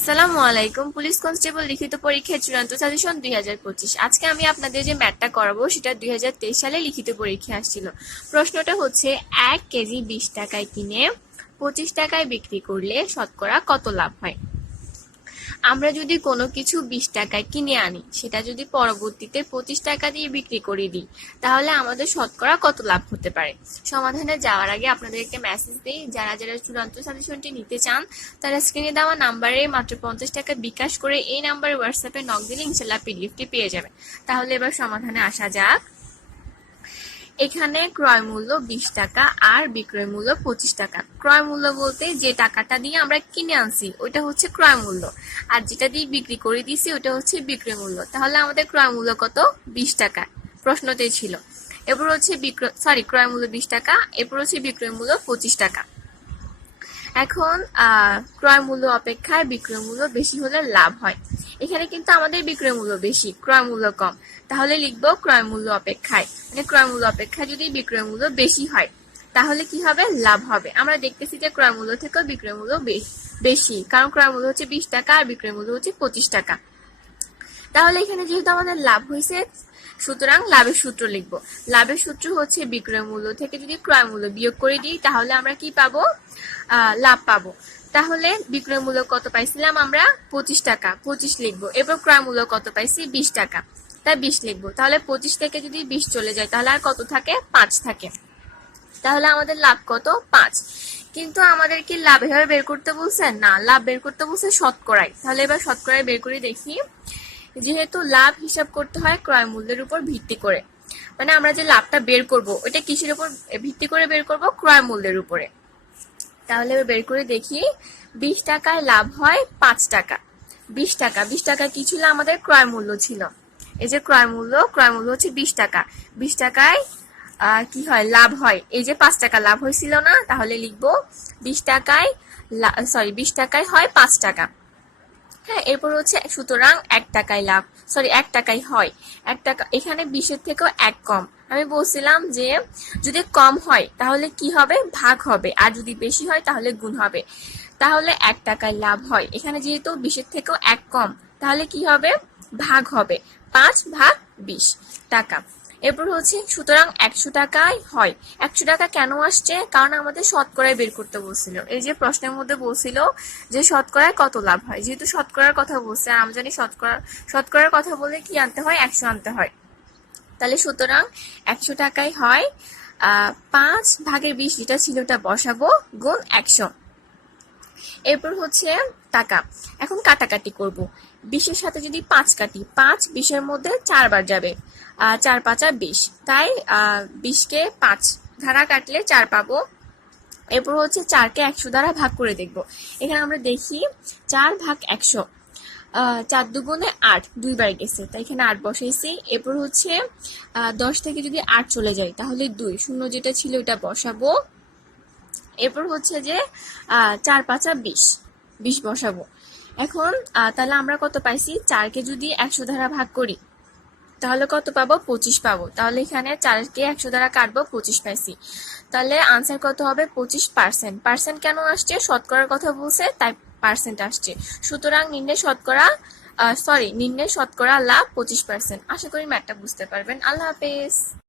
আসসালামু আলাইকুম। Police constable লিখিত পরীক্ষায় চূড়ান্ত সাজেশন দুই হাজার পঁচিশ। আজকে আমি আপনাদের যে ম্যাটটা করাবো, সেটা দুই হাজার তেইশ সালে লিখিত পরীক্ষা আসছিল। প্রশ্নটা হচ্ছে, এক কেজি বিশ টাকায় কিনে পঁচিশ টাকায় বিক্রি করলে শতকরা কত লাভ হয়? আমরা যদি কোনো কিছু বিশ টাকায় কিনে আনি, সেটা যদি পরবর্তীতে পঁচিশ টাকা দিয়ে বিক্রি করে দিই, তাহলে আমাদের শতকরা কত লাভ হতে পারে? সমাধানে যাওয়ার আগে আপনাদেরকে মেসেজ দিই। যারা যারা চূড়ান্ত সাজেশনটি নিতে চান, তারা স্ক্রিনে দেওয়া নাম্বারে মাত্র পঞ্চাশ টাকা বিকাশ করে এই নাম্বারে হোয়াটসঅ্যাপে নক দিলে ইনশাল্লাহ পিডিএফটি পেয়ে যাবেন। তাহলে এবার সমাধানে আসা যাক। এখানে ক্রয় মূল্য বিশ টাকা আর বিক্রয় মূল্য পঁচিশ টাকা। ক্রয় মূল্য বলতে যে টাকাটা দিয়ে আমরা কিনে আনছি, ওইটা হচ্ছে ক্রয় মূল্য। আর যেটা দিয়ে বিক্রি করে দিছি ওটা হচ্ছে বিক্রয় মূল্য। তাহলে আমাদের ক্রয় মূল্য কত? বিশ টাকা। প্রশ্নতে ছিল। এরপর হচ্ছে বিক্রয় সরি ক্রয় মূল্য বিশ টাকা, এরপর হচ্ছে বিক্রয় মূল্য পঁচিশ টাকা। এখন ক্রয় মূল্য অপেক্ষায় বিক্রয় মূল্য বেশি হলে লাভ হয়। এখানে কিন্তু আমাদের বিক্রয় মূল্য বেশি, ক্রয় মূল্য কম। তাহলে লিখব ক্রয় মূল্য অপেক্ষায়। মানে ক্রয় মূল্য অপেক্ষায় যদি বিক্রয় মূল্য বেশি হয়, তাহলে কি হবে? লাভ হবে। আমরা দেখতেছি যে ক্রয় মূল্য থেকেও বিক্রয় মূল্য বেশি। কারণ ক্রয় মূল্য হচ্ছে বিশ টাকা আর বিক্রয় মূল্য হচ্ছে পঁচিশ টাকা। তাহলে এখানে যেহেতু আমাদের লাভ হয়েছে, সুতরাং লাভের সূত্র লিখব। লাভের সূত্র হচ্ছে বিক্রয় মূল্য থেকে যদি ক্রয় মূল্য বিয়োগ করে দিই, তাহলে আমরা কি পাবো? লাভ পাবো। তাহলে বিক্রয় মূল্য কত পাইছিলাম আমরা? পঁচিশ টাকা। পঁচিশ লিখব। এরপর ক্রয় মূল্য কত পাইছি? বিশ টাকা। তাই বিশ লিখব। তাহলে পঁচিশ থেকে যদি বিশ চলে যায়, তাহলে আর কত থাকে? পাঁচ থাকে। তাহলে আমাদের লাভ কত? পাঁচ। কিন্তু আমাদের কি লাভ এভাবে বের করতে বলছে? না, লাভ বের করতে বলছে শতকরাই। তাহলে এবার শতকরাই বের করে দেখি। যেহেতু লাভ হিসাব করতে হয় ক্রয় মূল্যের উপর ভিত্তি করে। মানে আমরা যে লাভটা বের করব ওটা কিসের উপর ভিত্তি করে বের করব? ক্রয় মূল্যের উপরে। তাহলে বের করে দেখি। বিশ টাকায় লাভ হয় পাঁচ টাকা। বিশ টাকা বিশ টাকা কি ছিল? আমাদের ক্রয় মূল্য ছিল। এই যে ক্রয় মূল্য ক্রয় মূল্য হচ্ছে বিশ টাকা। বিশ টাকায় কি হয়? লাভ হয়। এই যে পাঁচ টাকা লাভ হয়েছিল না? তাহলে লিখব বিশ টাকায় সরি বিশ টাকায় হয় পাঁচ টাকা। হ্যাঁ এরপর হচ্ছে সুতরাং এক টাকায় লাভ সরি এক টাকায় হয়। এক টাকা, এখানে বিশের থেকেও এক কম। আমি বলছিলাম যে যদি কম হয়, তাহলে কি হবে? ভাগ হবে। আর যদি বেশি হয়, তাহলে গুণ হবে। তাহলে এক টাকায় লাভ হয়। এখানে যেহেতু বিশের থেকেও এক কম, তাহলে কি হবে? ভাগ হবে। পাঁচ ভাগ বিশ টাকা। এরপর হচ্ছে, সুতরাং একশো টাকায় হয়। একশো টাকা কেন আসছে? কারণ আমাদের শতকরায় বের করতে বলছিল। এই যে প্রশ্নের মধ্যে বলছিল যে শতকরায় কত লাভ হয়? যেহেতু শতকরার কথা বলছে, আর আমরা জানি শতকরা, শতকরার কথা বলে কি আনতে হয়? একশো আনতে হয়। তাহলে সুতরাং একশো টাকায় হয় পাঁচ ভাগের বিশ যেটা ছিল ওটা বসাবো, গুণ একশো। এরপর হচ্ছে টাকা। এখন কাটাকাটি করব। বিশের সাথে যদি পাঁচ কাটি, পাঁচ বিশের মধ্যে চারবার যাবে। চার পাঁচা বিশ। তাই বিশকে পাঁচ ধারা কাটলে চার পাবো। এরপর হচ্ছে চারকে একশো দ্বারা ভাগ করে দেখব। এখানে আমরা দেখি চার ভাগ একশো। চার দুগুণে আট, দুইবার গেছে। তাই এখানে আট বসাইছি। এরপর হচ্ছে দশ থেকে যদি আট চলে যায়, তাহলে দুই। শূন্য যেটা ছিল ওটা বসাবো। এরপর হচ্ছে যে চার পাঁচা বিশ। বিশ বসাবো। এখন তাহলে আমরা কত পাইছি? চারকে যদি একশো দ্বারা ভাগ করি, তাহলে কত পাবো? পঁচিশ পাবো। তাহলে এখানে চারকে একশো দ্বারা কাটবো, পঁচিশ পাইছি। তাহলে আনসার কত হবে? পঁচিশ পার্সেন্ট পার্সেন্ট কেন আসছে? শতকরার কথা বলছে, তাই পার্সেন্ট আসছে। সুতরাং নিম্নে শতকরা সরি নিম্নে শতকরা লাভ পঁচিশ পার্সেন্ট আশা করি ম্যাটটা বুঝতে পারবেন। আল্লাহ হাফেজ।